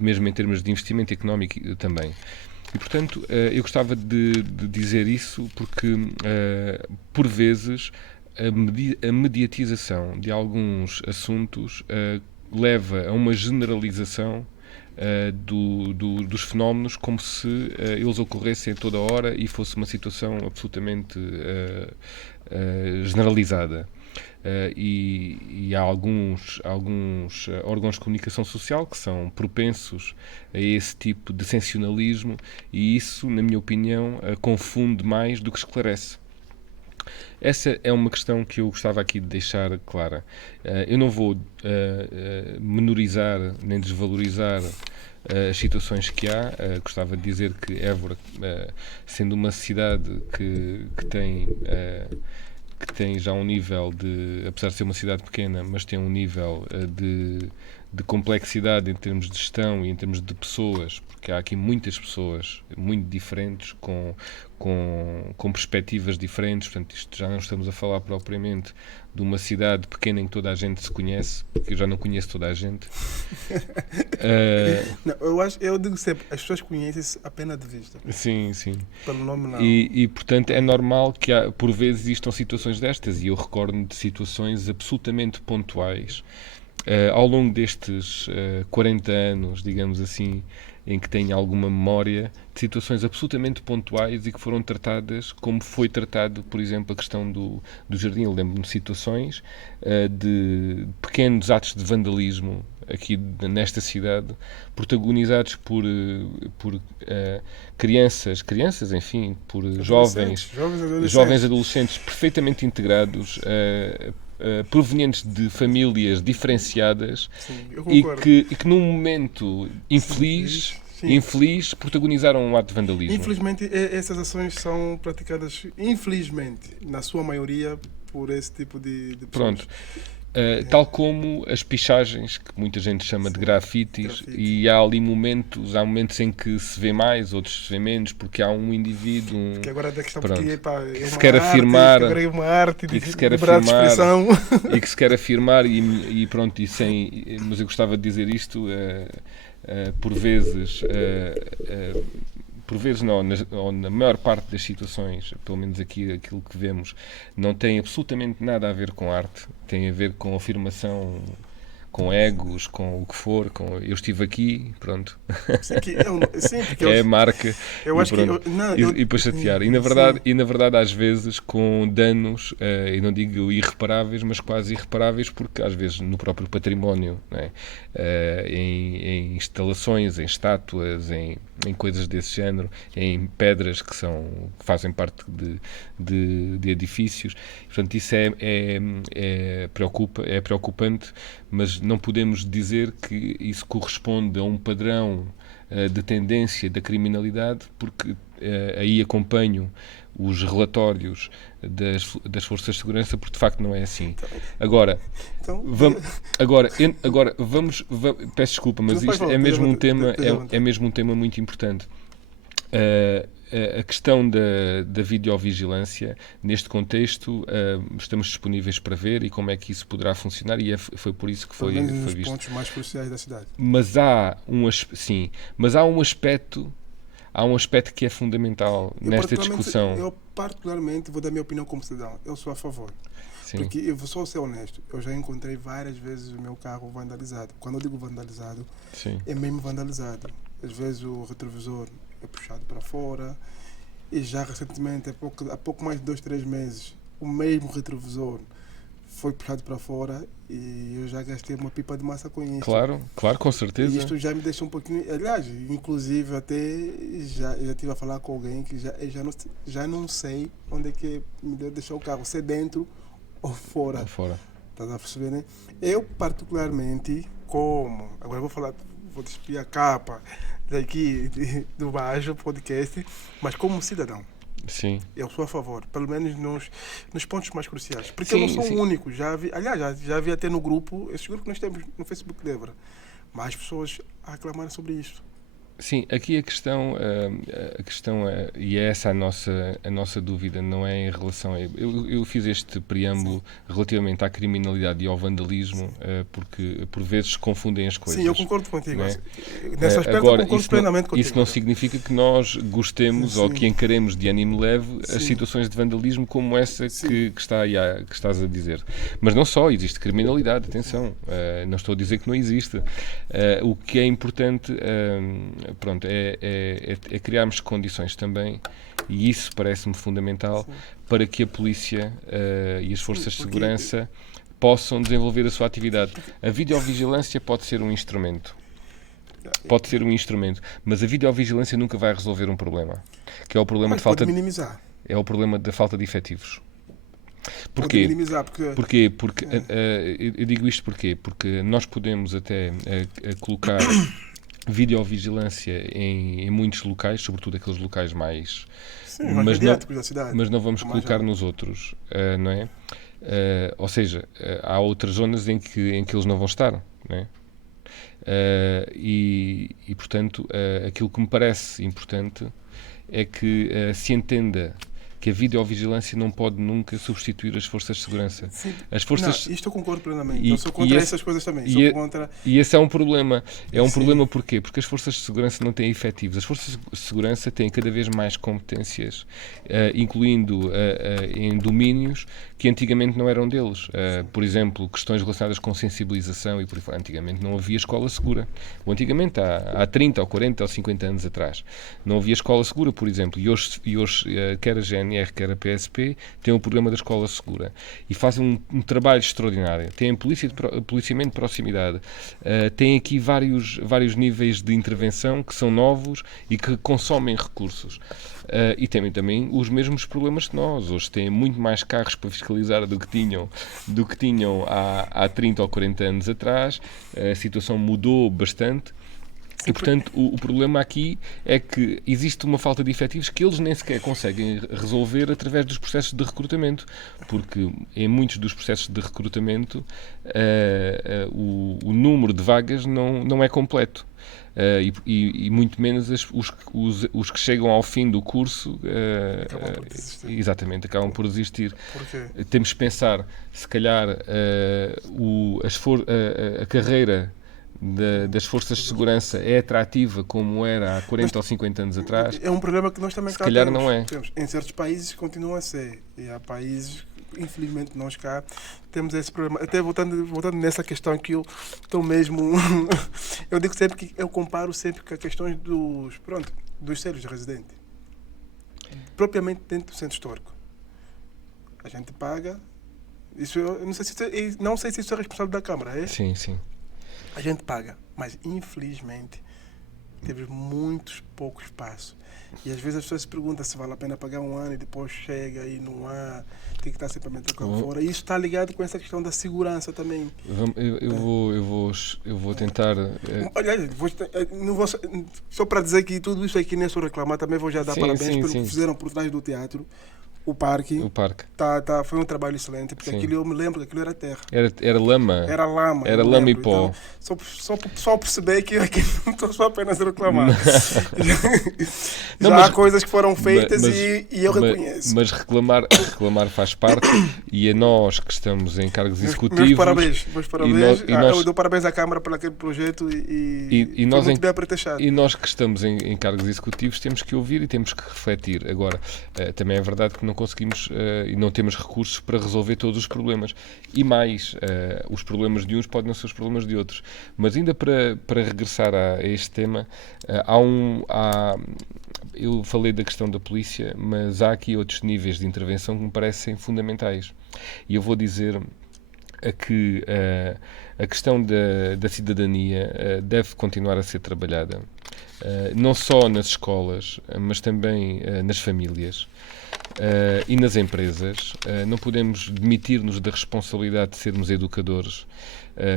Mesmo em termos de investimento económico também. E, portanto, eu gostava de dizer isso porque, por vezes, a mediatização de alguns assuntos leva a uma generalização dos fenómenos como se eles ocorressem a toda hora e fosse uma situação absolutamente generalizada. E há alguns órgãos de comunicação social que são propensos a esse tipo de sensacionalismo e isso, na minha opinião, confunde mais do que esclarece. Essa é uma questão que eu gostava aqui de deixar clara. Eu não vou menorizar nem desvalorizar as situações que há. Gostava de dizer que Évora, sendo uma cidade que tem já um nível de, apesar de ser uma cidade pequena, mas tem um nível de complexidade em termos de gestão e em termos de pessoas, porque há aqui muitas pessoas muito diferentes, com perspectivas diferentes. Portanto, isto já não estamos a falar propriamente de uma cidade pequena em que toda a gente se conhece, porque eu já não conheço toda a gente. Não, eu digo sempre, as pessoas conhecem-se apenas de vista. Sim. Pelo nome não. E, portanto, é normal que por vezes existam situações destas, e eu recordo-me de situações absolutamente pontuais ao longo destes 40 anos, digamos assim, em que tenho alguma memória, de situações absolutamente pontuais e que foram tratadas como foi tratado, por exemplo, a questão do jardim. Eu lembro-me de situações de pequenos atos de vandalismo aqui nesta cidade, protagonizados por crianças, enfim, por jovens adolescentes perfeitamente integrados, provenientes de famílias diferenciadas. Sim, e que num momento infeliz protagonizaram um ato de vandalismo. Infelizmente, essas ações são praticadas, infelizmente, na sua maioria, por esse tipo de pessoas. Pronto. Tal como as pichagens, que muita gente chama de grafites, e há momentos em que se vê mais, outros se vê menos, porque há um indivíduo que agora da questão que se quer afirmar e que se quer afirmar e pronto, mas eu gostava de dizer isto, por vezes não, ou na maior parte das situações, pelo menos aqui aquilo que vemos, não tem absolutamente nada a ver com arte, tem a ver com afirmação com egos, com o que for, eu estive aqui, pronto. Sim, porque é a marca. Eu acho e depois chatear. E na verdade, às vezes, com danos, eu não digo irreparáveis, mas quase irreparáveis, porque às vezes no próprio património, não é? Em instalações, em estátuas, em coisas desse género, em pedras que fazem parte de edifícios. Portanto, isso é preocupante, mas não podemos dizer que isso corresponde a um padrão de tendência da criminalidade, porque aí acompanho os relatórios das forças de segurança, porque de facto não é assim. Agora, vamos peço desculpa, mas isto é mesmo um tema muito importante. A questão da videovigilância, neste contexto, estamos disponíveis para ver e como é que isso poderá funcionar, e foi por isso que foi nos visto. Pontos mais cruciais da cidade. Mas há um aspecto que é fundamental nesta discussão. Eu particularmente vou dar a minha opinião como cidadão. Eu sou a favor. Sim. Porque eu vou só ser honesto. Eu já encontrei várias vezes o meu carro vandalizado. Quando eu digo vandalizado, sim, é mesmo vandalizado. Às vezes o retrovisor é puxado para fora, e já recentemente, há pouco mais de 2-3 meses, o mesmo retrovisor foi puxado para fora e eu já gastei uma pipa de massa com isso. Claro, com certeza. E isto já me deixa um pouquinho... Aliás, inclusive até já estive a falar com alguém que já não sei onde é que é melhor deixar o carro, se é dentro ou fora. Estás a perceber, né? Eu particularmente, agora vou despir a capa daqui do Bajo Podcast, mas como cidadão, sim, eu sou a favor, pelo menos nos pontos mais cruciais, porque eu não sou o único, já vi até no grupo, esse grupo que nós temos no Facebook de Évora, mais pessoas a reclamarem sobre isto. Sim, aqui a questão é, e é essa a nossa dúvida, não é em relação a... Eu fiz este preâmbulo, sim, relativamente à criminalidade e ao vandalismo, porque por vezes se confundem as coisas. Sim, eu concordo contigo. É? Nesse aspecto agora, eu concordo plenamente contigo. Isso não significa que nós gostemos, sim, ou que encaremos de ânimo leve, sim, as situações de vandalismo como essa que estás a dizer. Mas não só, existe criminalidade, atenção, não estou a dizer que não existe. O que é importante... Pronto, é criarmos condições também, e isso parece-me fundamental, sim, para que a polícia e as forças de segurança possam desenvolver a sua atividade. A videovigilância pode ser um instrumento, mas a videovigilância nunca vai resolver um problema, que é o problema minimizar. É o problema da falta de efetivos. Porquê? Porque eu digo isto porque nós podemos até colocar videovigilância em muitos locais, sobretudo aqueles locais mais... Sim, mais mediáticos da cidade. Mas não vamos colocar nos outros, não é? Ou seja, há outras zonas em que eles não vão estar, não é? E portanto, aquilo que me parece importante é que se entenda que a videovigilância não pode nunca substituir as forças de segurança. Sim. Isto eu concordo plenamente. Eu sou contra essas coisas também. E esse é um problema. Problema porquê? Porque as forças de segurança não têm efetivos. As forças de segurança têm cada vez mais competências, incluindo em domínios que antigamente não eram deles. Por exemplo, questões relacionadas com sensibilização e por aí fora. Antigamente não havia escola segura. Antigamente, há 30 ou 40 ou 50 anos atrás, não havia escola segura, por exemplo. E hoje quer a GNR, quer a PSP, têm um programa da escola segura e fazem um trabalho extraordinário. Têm policiamento de proximidade, têm aqui vários níveis de intervenção que são novos e que consomem recursos. E têm também os mesmos problemas que nós. Hoje têm muito mais carros para fiscalizar do que tinham há 30 ou 40 anos atrás. A situação mudou bastante. E, portanto, o problema aqui é que existe uma falta de efetivos que eles nem sequer conseguem resolver através dos processos de recrutamento, porque em muitos dos processos de recrutamento o número de vagas não é completo. E muito menos os que chegam ao fim do curso acabam por desistir. Porquê? Temos que pensar, se calhar, a carreira das forças de segurança é atrativa como era há 40 ou 50 anos atrás. É um problema que nós também se calhar não é. Em certos países continua a ser. E há países infelizmente nós cá temos esse problema. Até voltando nessa questão que eu estou mesmo... eu digo sempre que eu comparo sempre com as questões dos seres residentes. Propriamente dentro do centro histórico. A gente paga... Isso eu não sei se isso é responsável da Câmara, é? Sim, sim. A gente paga, mas infelizmente teve pouco espaço. E às vezes as pessoas se perguntam se vale a pena pagar um ano e depois chega e não há, tem que estar sempre a meter o carro fora. E isso está ligado com essa questão da segurança também. Eu vou tentar... Olha, só para dizer que tudo isso aqui nem é só reclamar, também vou já dar parabéns pelo que fizeram por trás do teatro. O parque. Foi um trabalho excelente, porque aquilo eu me lembro que aquilo era terra. Era lama. Era lama. Era lama e pó. Então, só perceber que aqui não estou só apenas a reclamar. Há coisas que foram feitas e eu reconheço. Mas reclamar faz parte e a nós que estamos em cargos executivos... Meus parabéns. Eu dou parabéns à Câmara por aquele projeto e nós muito bem apretechado. E nós que estamos em cargos executivos temos que ouvir e temos que refletir. Agora, também é verdade que não conseguimos e não temos recursos para resolver todos os problemas. E mais, os problemas de uns podem não ser os problemas de outros. Mas ainda para regressar a este tema, eu falei da questão da polícia, mas há aqui outros níveis de intervenção que me parecem fundamentais. E eu vou dizer que a questão da cidadania deve continuar a ser trabalhada, não só nas escolas, mas também nas famílias. E nas empresas. Não podemos demitir-nos da responsabilidade de sermos educadores,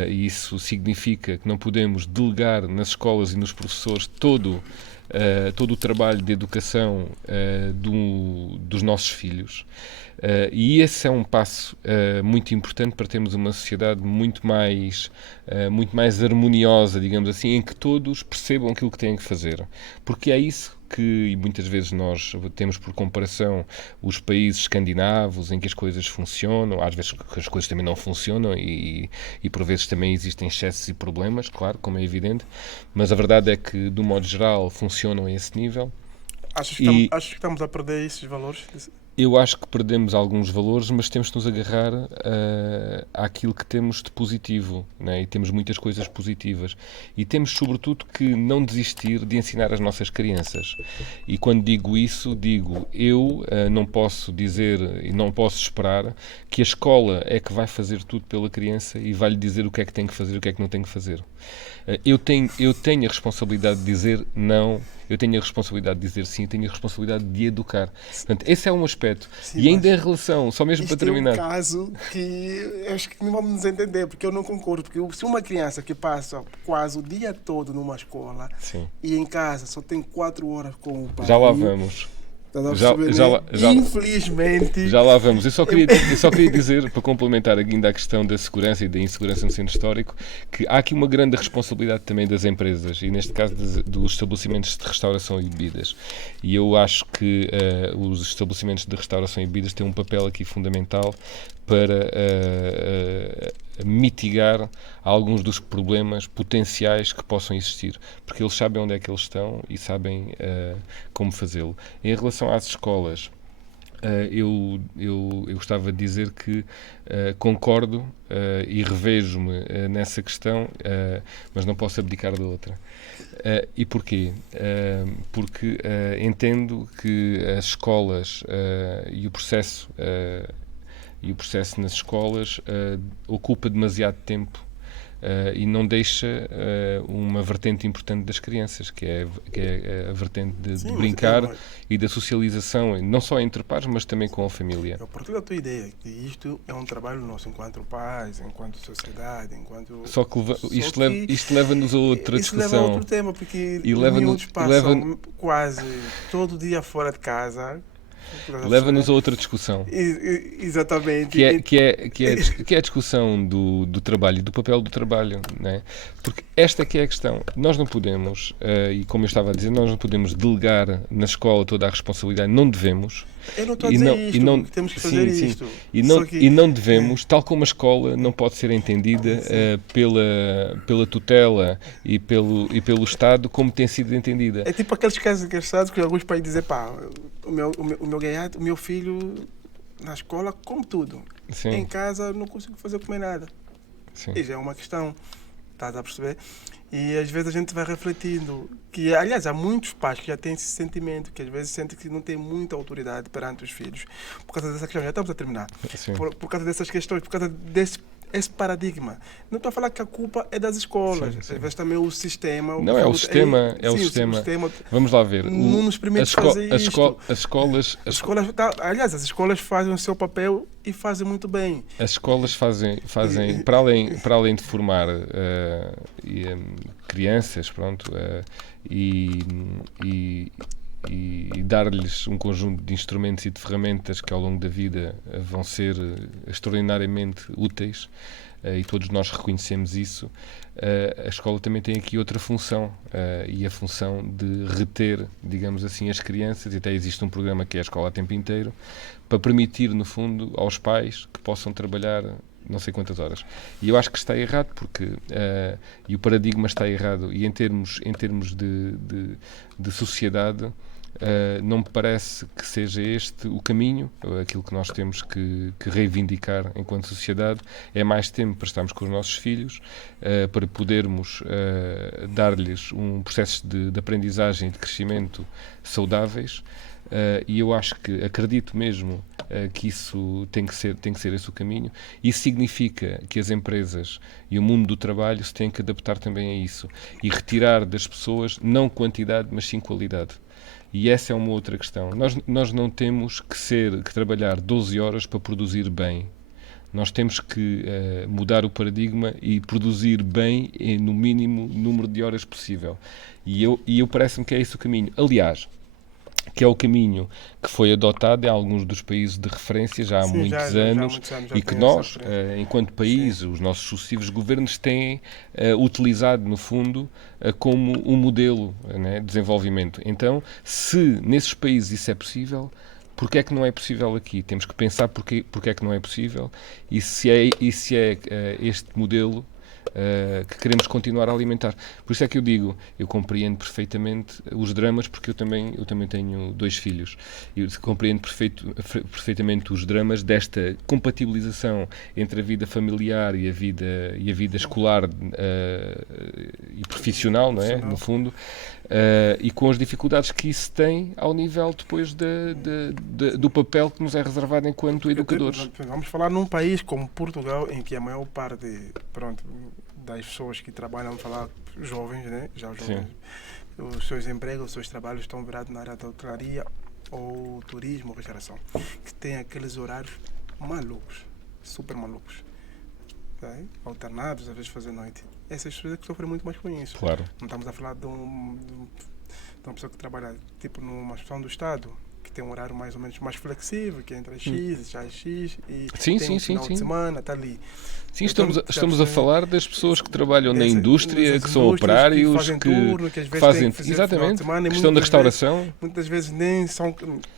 e isso significa que não podemos delegar nas escolas e nos professores todo o trabalho de educação dos nossos filhos. E esse é um passo muito importante para termos uma sociedade muito mais harmoniosa, digamos assim, em que todos percebam aquilo que têm que fazer. Porque é isso que, e muitas vezes nós temos por comparação os países escandinavos em que as coisas funcionam, às vezes as coisas também não funcionam e por vezes também existem excessos e problemas, claro, como é evidente, mas a verdade é que, do modo geral, funcionam a esse nível. Achas que estamos a perder esses valores? Eu acho que perdemos alguns valores, mas temos de nos agarrar àquilo que temos de positivo, né? E temos muitas coisas positivas. E temos, sobretudo, que não desistir de ensinar as nossas crianças. E quando digo isso, eu não posso dizer e não posso esperar que a escola é que vai fazer tudo pela criança e vai-lhe dizer o que é que tem que fazer e o que é que não tem que fazer. Eu tenho a responsabilidade de dizer não, eu tenho a responsabilidade de dizer sim, eu tenho a responsabilidade de educar. Portanto, esse é um aspecto. Sim, e ainda em relação, só mesmo para terminar... Este é um caso que eu acho que não vamos nos entender, porque eu não concordo. Porque se uma criança que passa quase o dia todo numa escola, sim, e em casa só tem 4 horas com o pai... Já lá vamos. Infelizmente... Já lá vamos. Eu só queria dizer, para complementar ainda a questão da segurança e da insegurança no centro histórico, que há aqui uma grande responsabilidade também das empresas, e neste caso dos estabelecimentos de restauração e bebidas. E eu acho que os estabelecimentos de restauração e bebidas têm um papel aqui fundamental para mitigar alguns dos problemas potenciais que possam existir, porque eles sabem onde é que eles estão e sabem como fazê-lo. Em relação às escolas, eu gostava de dizer que concordo e revejo-me nessa questão, mas não posso abdicar da outra. E porquê? Porque entendo que as escolas e o processo nas escolas ocupa demasiado tempo e não deixa uma vertente importante das crianças, que é a vertente de brincar e da socialização, não só entre pares, mas também com a família. Eu partilho a tua ideia, que isto é um trabalho nosso enquanto pais, enquanto sociedade, enquanto... Só que isto leva-nos a outra discussão. Isto leva a outro tema, porque os miúdos passam quase todo dia fora de casa... Leva-nos a outra discussão. Exatamente. Que é a discussão do trabalho e do papel do trabalho, né? Porque esta que é a questão. Nós não podemos, e como eu estava a dizer, nós não podemos delegar na escola toda a responsabilidade. Não devemos. Eu não estou a dizer isto, temos que fazer isto. E não devemos, tal como a escola não pode ser entendida pela tutela e pelo Estado como tem sido entendida. É tipo aqueles casos engraçados que alguns pais dizem, o meu gaiato, o meu filho na escola como tudo. Sim. Em casa não consigo fazer comer nada. Sim. E já é uma questão, estás a perceber? E às vezes a gente vai refletindo que, aliás, há muitos pais que já têm esse sentimento, que às vezes sentem que não têm muita autoridade perante os filhos. Por causa dessa questão, já estamos a terminar. Por causa dessas questões, por causa esse paradigma. Não estou a falar que a culpa é das escolas. Sim, sim. Às vezes também o sistema... Não, é o sistema. É o sistema. Vamos lá ver. Não nos permite fazer isto. As escolas... Aliás, as escolas fazem o seu papel e fazem muito bem. As escolas fazem para além de formar crianças, pronto, e dar-lhes um conjunto de instrumentos e de ferramentas que ao longo da vida vão ser extraordinariamente úteis, e todos nós reconhecemos isso. A escola também tem aqui outra função, e a função de reter, digamos assim, as crianças, e até existe um programa que é a Escola a Tempo Inteiro, para permitir, no fundo, aos pais que possam trabalhar não sei quantas horas. E eu acho que está errado, porque e o paradigma está errado, e em termos de sociedade, não me parece que seja este o caminho. Aquilo que nós temos que reivindicar enquanto sociedade é mais tempo para estarmos com os nossos filhos, para podermos dar-lhes um processo de aprendizagem e de crescimento saudáveis, e eu acredito mesmo que isso tem que ser esse o caminho. Isso significa que as empresas e o mundo do trabalho se têm que adaptar também a isso e retirar das pessoas não quantidade, mas sim qualidade. E essa é uma outra questão. Nós não temos que trabalhar 12 horas para produzir bem. Nós temos que mudar o paradigma e produzir bem no mínimo número de horas possível. E eu parece-me que é esse o caminho. Aliás, que é o caminho que foi adotado em alguns dos países de referência já há muitos anos, e que nós, enquanto país, os nossos sucessivos governos têm utilizado, no fundo, como um modelo, né, de desenvolvimento. Então, se nesses países isso é possível, porque é que não é possível aqui? Temos que pensar porque é que não é possível, e se é este modelo que queremos continuar a alimentar. Por isso é que eu digo, eu compreendo perfeitamente os dramas, porque eu também tenho 2 filhos. Eu compreendo perfeitamente os dramas desta compatibilização entre a vida familiar e a vida escolar e profissional, não é? No fundo, e com as dificuldades que isso tem ao nível depois do papel que nos é reservado enquanto educadores. Vamos falar num país como Portugal, em que a maior parte, das pessoas que trabalham, vamos falar jovens, né? Já os jovens, os seus empregos, os seus trabalhos estão virados na área da hotelaria ou turismo, restauração, que tem aqueles horários malucos, super malucos, tá? Alternados, às vezes fazer noite. Essas pessoas é que sofrem muito mais com isso. Claro. Não estamos a falar de uma pessoa que trabalha tipo numa instituição do Estado, que tem um horário mais ou menos mais flexível, que entra X, já é X, e tem um final de semana, está ali. Sim, estamos a falar das pessoas que trabalham na indústria, que são operários, que fazem turno, que às vezes fazem, têm que fazer exatamente, de semana, questão da restauração. Muitas vezes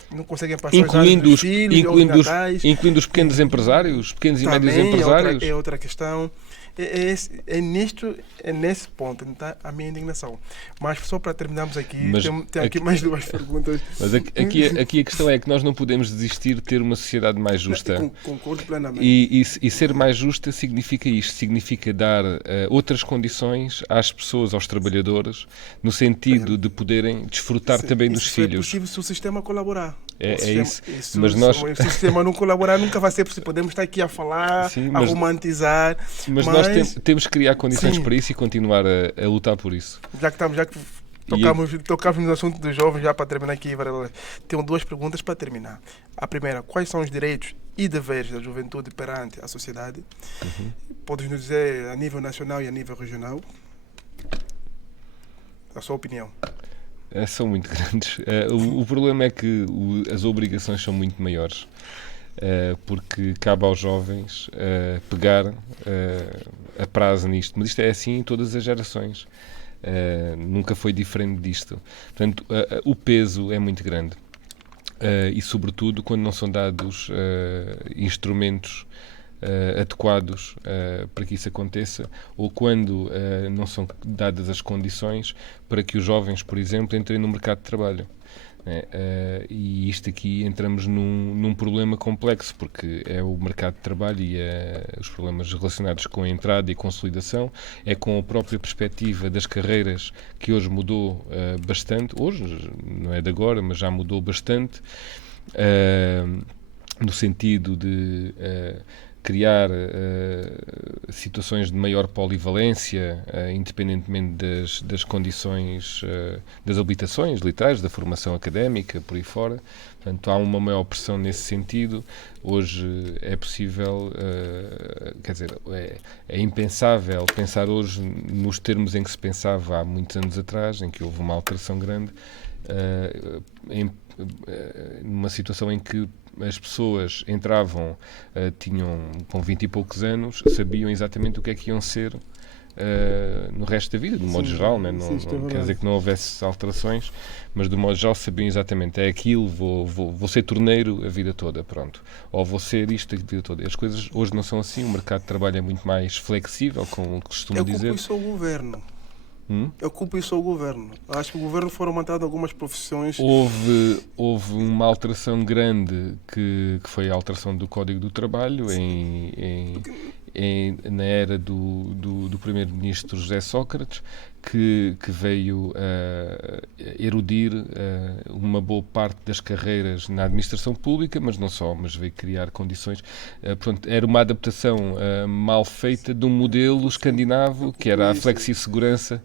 não conseguem passar incluindo os filhos, incluindo os pequenos empresários, pequenos e médios empresários. É outra questão. É nesse ponto que está a minha indignação. Mas só para terminarmos aqui, tem aqui mais 2 perguntas. Mas aqui a questão é que nós não podemos desistir de ter uma sociedade mais justa. Concordo plenamente. E ser mais justa significa isto, significa dar outras condições às pessoas, aos trabalhadores, no sentido de poderem desfrutar também dos filhos. É possível se o sistema colaborar. Isso. Mas se o sistema não colaborar, nunca vai ser possível. Podemos estar aqui a falar, a romantizar. Mas nós temos que criar condições para isso e continuar a lutar por isso. Já que tocamos no assunto dos jovens, já para terminar aqui, tenho 2 perguntas para terminar. A primeira, quais são os direitos e deveres da juventude perante a sociedade? Podes nos dizer a nível nacional e a nível regional? A sua opinião. São muito grandes. O problema é que as obrigações são muito maiores, porque cabe aos jovens pegar a prazo nisto. Mas isto é assim em todas as gerações. Nunca foi diferente disto. Portanto, o peso é muito grande. E, sobretudo, quando não são dados instrumentos adequados para que isso aconteça, ou quando não são dadas as condições para que os jovens, por exemplo, entrem no mercado de trabalho. né? E isto aqui entramos num problema complexo, porque é o mercado de trabalho e os problemas relacionados com a entrada e consolidação, é com a própria perspectiva das carreiras, que hoje mudou bastante, hoje, não é de agora, mas já mudou bastante, no sentido de criar situações de maior polivalência, independentemente das condições, das habilitações literais, da formação académica, por aí fora. Portanto, há uma maior pressão nesse sentido. Hoje é possível, quer dizer, é impensável pensar hoje nos termos em que se pensava há muitos anos atrás, em que houve uma alteração grande, numa situação em que as pessoas entravam, tinham com 20 e poucos anos, sabiam exatamente o que é que iam ser no resto da vida, de modo geral, né? Não quer dizer que não houvesse alterações, mas de modo geral sabiam exatamente, é aquilo, vou ser torneiro a vida toda, pronto, ou vou ser isto a vida toda. As coisas hoje não são assim, o mercado de trabalho é muito mais flexível, como costumo dizer. Eu culpo isso ao governo. Eu culpo isso ao governo. Acho que o governo foram mandadas algumas profissões. Houve uma alteração grande que foi a alteração do Código do Trabalho na era do primeiro-ministro José Sócrates, que veio erudir uma boa parte das carreiras na administração pública, mas não só, mas veio criar condições. Portanto, era uma adaptação mal feita de um modelo escandinavo, que era a flexi-segurança.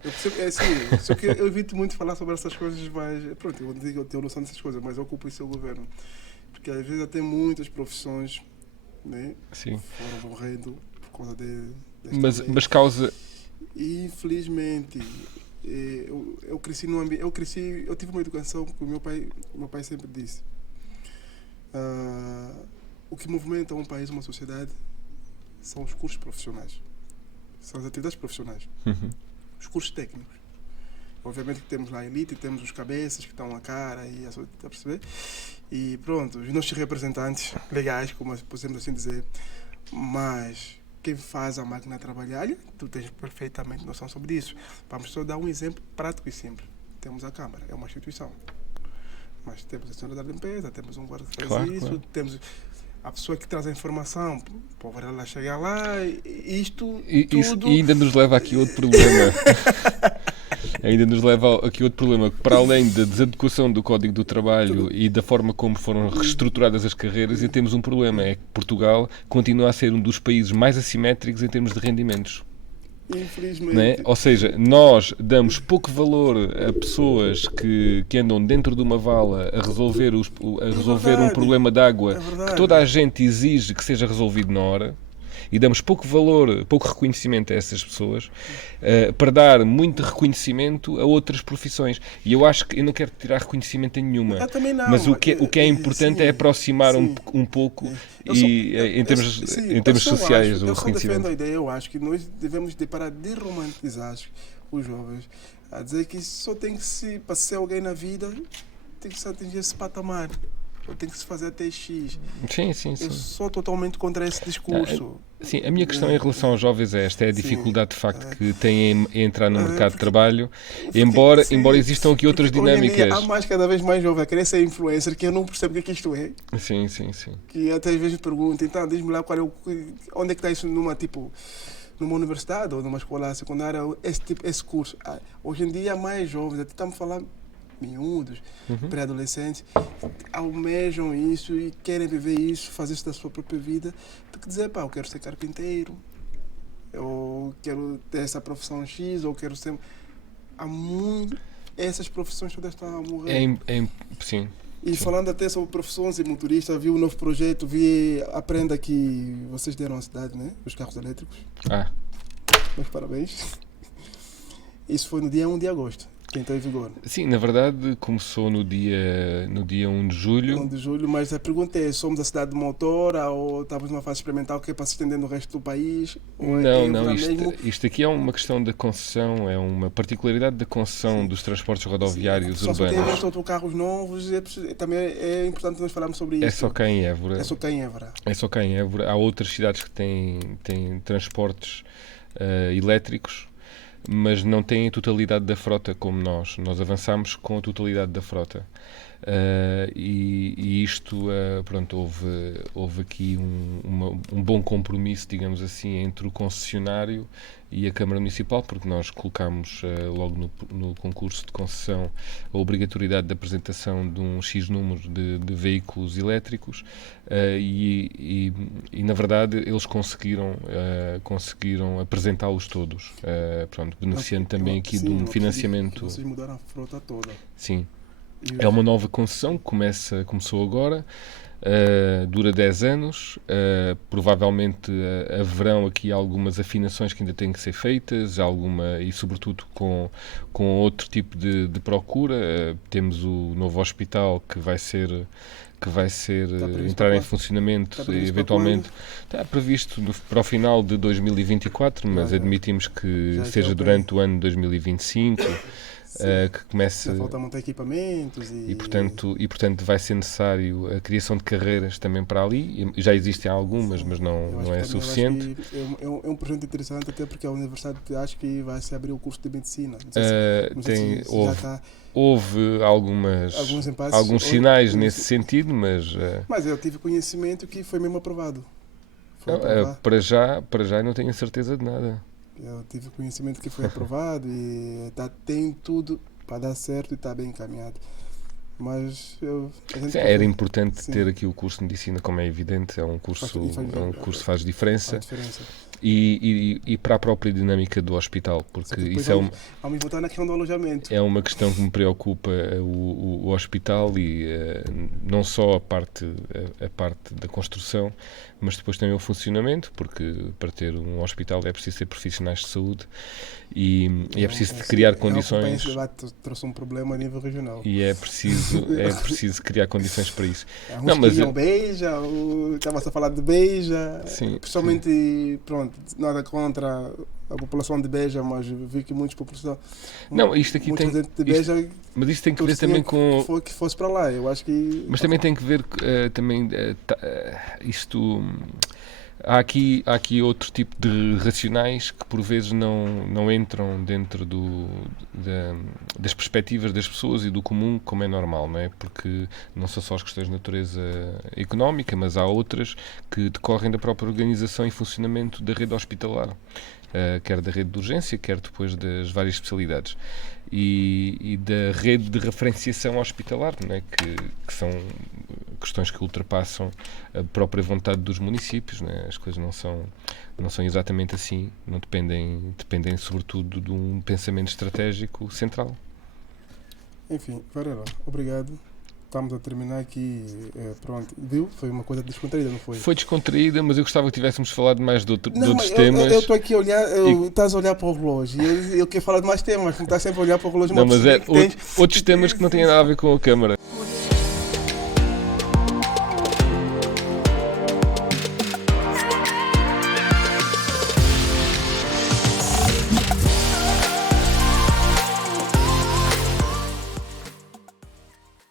Só que eu evito muito falar sobre essas coisas, mas pronto, eu digo que eu tenho noção dessas coisas, mas eu culpo isso ao governo. Porque às vezes até muitas profissões, né, foram morrendo por causa mas causa... Infelizmente, eu cresci num ambiente, eu tive uma educação que o meu pai sempre disse. O que movimenta um país, uma sociedade, são os cursos profissionais, são as atividades profissionais, os cursos técnicos. Obviamente que temos lá a elite, temos os cabeças que estão a cara e está a perceber? E pronto, os nossos representantes legais, como podemos assim dizer, mas quem faz a máquina trabalhar, tu tens perfeitamente noção sobre isso. Vamos só dar um exemplo prático e simples. Temos a Câmara, é uma instituição. Mas temos a senhora da limpeza, temos um guarda que faz isso, temos a pessoa que traz a informação, para ela chegar lá, tudo... E ainda nos leva aqui outro problema. Ainda nos leva aqui outro problema, que para além da desadequação do Código do Trabalho e da forma como foram reestruturadas as carreiras, e temos um problema, é que Portugal continua a ser um dos países mais assimétricos em termos de rendimentos. Infelizmente. Não é? Ou seja, nós damos pouco valor a pessoas que andam dentro de uma vala a resolver um problema de água que toda a gente exige que seja resolvido na hora. E damos pouco valor, pouco reconhecimento a essas pessoas, para dar muito reconhecimento a outras profissões. E eu acho que eu não quero tirar reconhecimento a nenhuma. Eu também não. Mas o que é importante é aproximar um pouco em termos sociais o reconhecimento. Eu só defendo a ideia, eu acho que nós devemos parar de romantizar os jovens, a dizer que só tem que para ser alguém na vida, tem que se atingir esse patamar. Ou tem que se fazer até X. Sim. Eu sou totalmente contra esse discurso. Sim, a minha questão em relação aos jovens é esta, é a dificuldade de facto que têm em entrar no mercado de trabalho, embora existam aqui outras dinâmicas. Há mais cada vez mais jovens a querer ser influencer, que eu não percebo o que isto é. Sim. Que até às vezes perguntam, então diz-me lá onde é que está isso numa universidade ou numa escola secundária, esse curso. Hoje em dia há mais jovens, até estamos falando miúdos, pré-adolescentes, almejam isso e querem viver isso, fazer isso da sua própria vida, do que dizer, eu quero ser carpinteiro, eu quero ter essa profissão X, ou quero ser... Essas profissões todas estão a morrer. Sim. E falando até sobre profissões e motorista, vi um novo projeto, vi a prenda que vocês deram à cidade, né? Os carros elétricos. Meus parabéns. Isso foi no dia 1 de agosto. Que entrou em vigor. Sim, na verdade começou no dia 1 de julho. 1 de julho, mas a pergunta é, somos a cidade de motora ou estamos numa fase experimental que é para se estender no resto do país? Não, isto aqui é uma questão da concessão, é uma particularidade da concessão dos transportes rodoviários urbanos. Só tem autocarros novos, também é importante nós falarmos sobre isso. É só cá em Évora. É só cá em Évora. Há outras cidades que têm transportes elétricos, mas não têm a totalidade da frota como nós. Nós avançamos com a totalidade da frota. E isto, pronto, houve aqui um bom compromisso, digamos assim, entre o concessionário e a Câmara Municipal, porque nós colocámos logo no concurso de concessão a obrigatoriedade de apresentação de um X número de veículos elétricos e na verdade eles conseguiram apresentá-los todos, pronto, beneficiando também aqui de um financiamento. Vocês mudaram a frota toda. Sim. É uma nova concessão que começou agora, dura 10 anos, provavelmente haverão aqui algumas afinações que ainda têm que ser feitas, e sobretudo com outro tipo de procura. Temos o novo hospital que vai entrar em funcionamento eventualmente. Está previsto para o final de 2024, mas admitimos que seja durante o ano de 2025. Que comece... Falta montar equipamentos e portanto vai ser necessário a criação de carreiras também para ali. Já existem algumas, mas não é suficiente. É um projeto interessante, até porque a universidade acho que vai se abrir o curso de medicina. Houve alguns sinais nesse sentido, mas... Mas eu tive conhecimento que foi mesmo aprovado. Para já não tenho certeza de nada. Eu tive conhecimento que foi aprovado e tem tudo para dar certo e está bem encaminhado. Mas era importante ter aqui o curso de medicina, como é evidente, é um curso que faz diferença. E para a própria dinâmica do hospital, porque isso vamos voltar na questão do alojamento. É uma questão que me preocupa, o hospital, e não só a parte da construção, mas depois também o funcionamento, porque para ter um hospital é preciso ter profissionais de saúde e é preciso criar condições. Esse debate trouxe um problema a nível regional. E é preciso criar condições para isso. Beja, estava a falar de Beja, principalmente, pronto, nada contra a população de Beja, mas vi que muitas populações... Isto aqui tem... mas isto tem que ver também com... Que fosse para lá, eu acho que... Mas também tem que ver, isto... Há aqui outro tipo de racionais que por vezes não entram dentro das perspectivas das pessoas e do comum, como é normal, não é? Porque não são só as questões de natureza económica, mas há outras que decorrem da própria organização e funcionamento da rede hospitalar, quer da rede de urgência, quer depois das várias especialidades. E da rede de referenciação hospitalar, não é? Que são questões que ultrapassam a própria vontade dos municípios, não é? As coisas não são exatamente assim, não dependem sobretudo de um pensamento estratégico central. Enfim, Varela, obrigado. Estamos a terminar aqui, pronto, viu? Foi uma coisa descontraída, não foi? Foi descontraída, mas eu gostava que tivéssemos falado mais de outros temas. Eu estou aqui a olhar, estás a olhar para o relógio, eu quero falar de mais temas, como estás sempre a olhar para o relógio. Não, mas outros temas que não têm nada a ver com a Câmara.